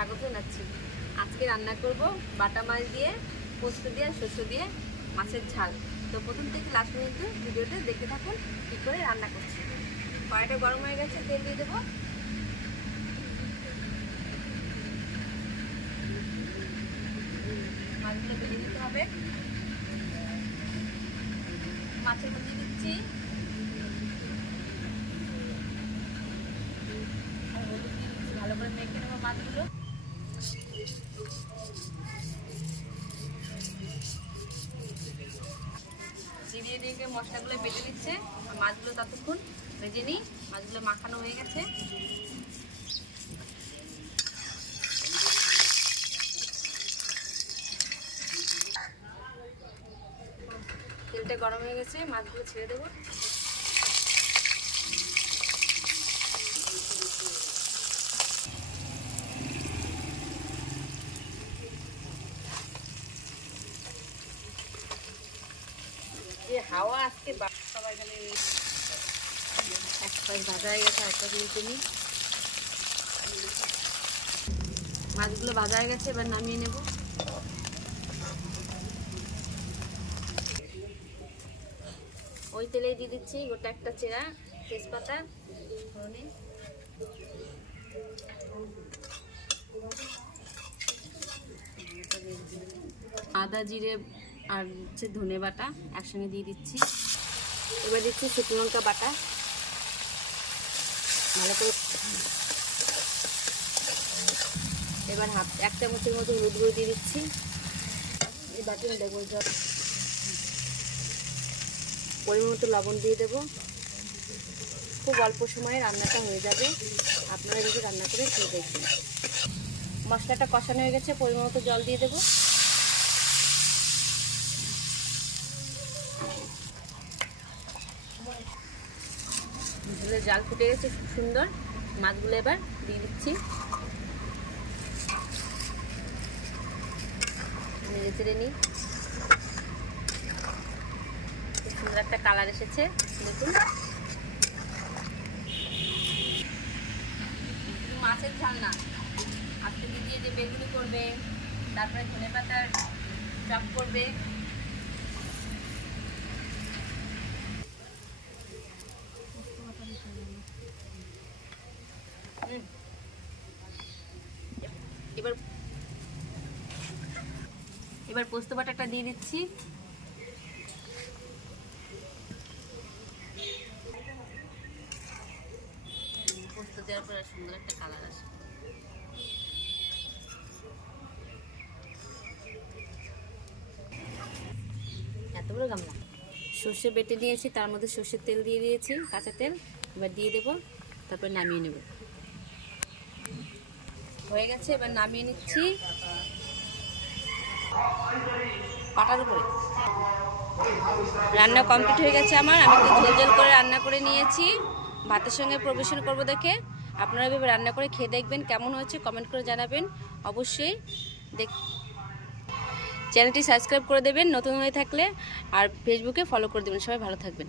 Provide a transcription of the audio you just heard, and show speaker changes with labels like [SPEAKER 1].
[SPEAKER 1] স্বাগত জানাচ্ছি। আজকে রান্না করব বাটা মাছ দিয়ে, পোস্ত দিয়ে, শস্য দিয়ে, মাছের ঝাল। তো প্রথম থেকে লাস্ট পর্যন্ত ভিডিওটা দেখতে থাকুন কী করে রান্না করছি। কড়াইটা গরম হয়ে গেছে, তেল দিয়ে দেবো। মাছগুলো ভেজে দিতে হবে। মাছের মধ্যে দিচ্ছি, ভালো করে মেখে নেব মাছগুলো। চিবিয়ে দিয়ে মশলাগুলো বেটে নিচ্ছে মাছগুলো ততক্ষণ ভেজে নিই। মাছগুলো মাখানো হয়ে গেছে। তেলটা গরম হয়ে গেছে, মাছগুলো ছেড়ে দেবো। হাওয়া আজকে সবাই গেলে এক পাশ ভাজা গেছে এক পাশ নিতে নিই মাছগুলো ভাজা হয়ে গেছে, এবার নামিয়ে নেব। ওই তেলেই দিয়ে দিচ্ছি, গোটা একটা চেরা, তেজপাতা আদা, জিরে আর হচ্ছে ধনে বাটা একসঙ্গে দিয়ে দিচ্ছি। এবার দিচ্ছি শুকনো লঙ্কা বাটা। ভালো করে এবার হাফ, এক চামচের মতো হলুদ গুঁড়ো দিয়ে দিচ্ছি। এই বাটি দেবো জল পরিমাণ মতো লবণ দিয়ে দেবো। খুব অল্প সময়ে রান্নাটা হয়ে যাবে। আপনারা যদি রান্না করে খেয়ে দেখবেন। মশলাটা কষানো হয়ে গেছে, পরিমাণ মতো জল দিয়ে দেবো। ঝোলের জাল ফুটে গেছে, খুব সুন্দর। মাছগুলো এবার দিয়ে দিচ্ছি। নেড়ে চেড়ে নিই। খুব সুন্দর একটা কালার এসেছে, দেখুন। মাছের ঝাল না, আজকে দিয়ে যে বেগুনি করবে, তারপরে ধনে পাতার চপ করবে এবার এবার পোস্ত বাটাটা দিয়ে দিচ্ছি। পোস্ত দেওয়ার পরে সুন্দর একটা কালার আসে। গামলা। সর্ষে বেটে নিয়েছি, তার মধ্যে সর্ষের তেল দিয়ে দিয়েছি, কাঁচা তেল। এবার দিয়ে দেবো, তারপর নামিয়ে নেব। হয়ে গেছে, এবার নামিয়ে নিচ্ছি। পাটার উপরে। রান্না কমপ্লিট হয়ে গেছে আমার। আমি একটু ঝোল ঝোল করে রান্না করে নিয়েছি। ভাতের সঙ্গে পরিবেশন করব দেখে। আপনারা এভাবে রান্না করে খেয়ে দেখবেন কেমন হয়েছে কমেন্ট করে জানাবেন। অবশ্যই দেখ চ্যানেলটি সাবস্ক্রাইব করে দেবেন নতুন হয়ে থাকলে। আর ফেসবুকে ফলো করে দেবেন। সবাই ভালো থাকবেন।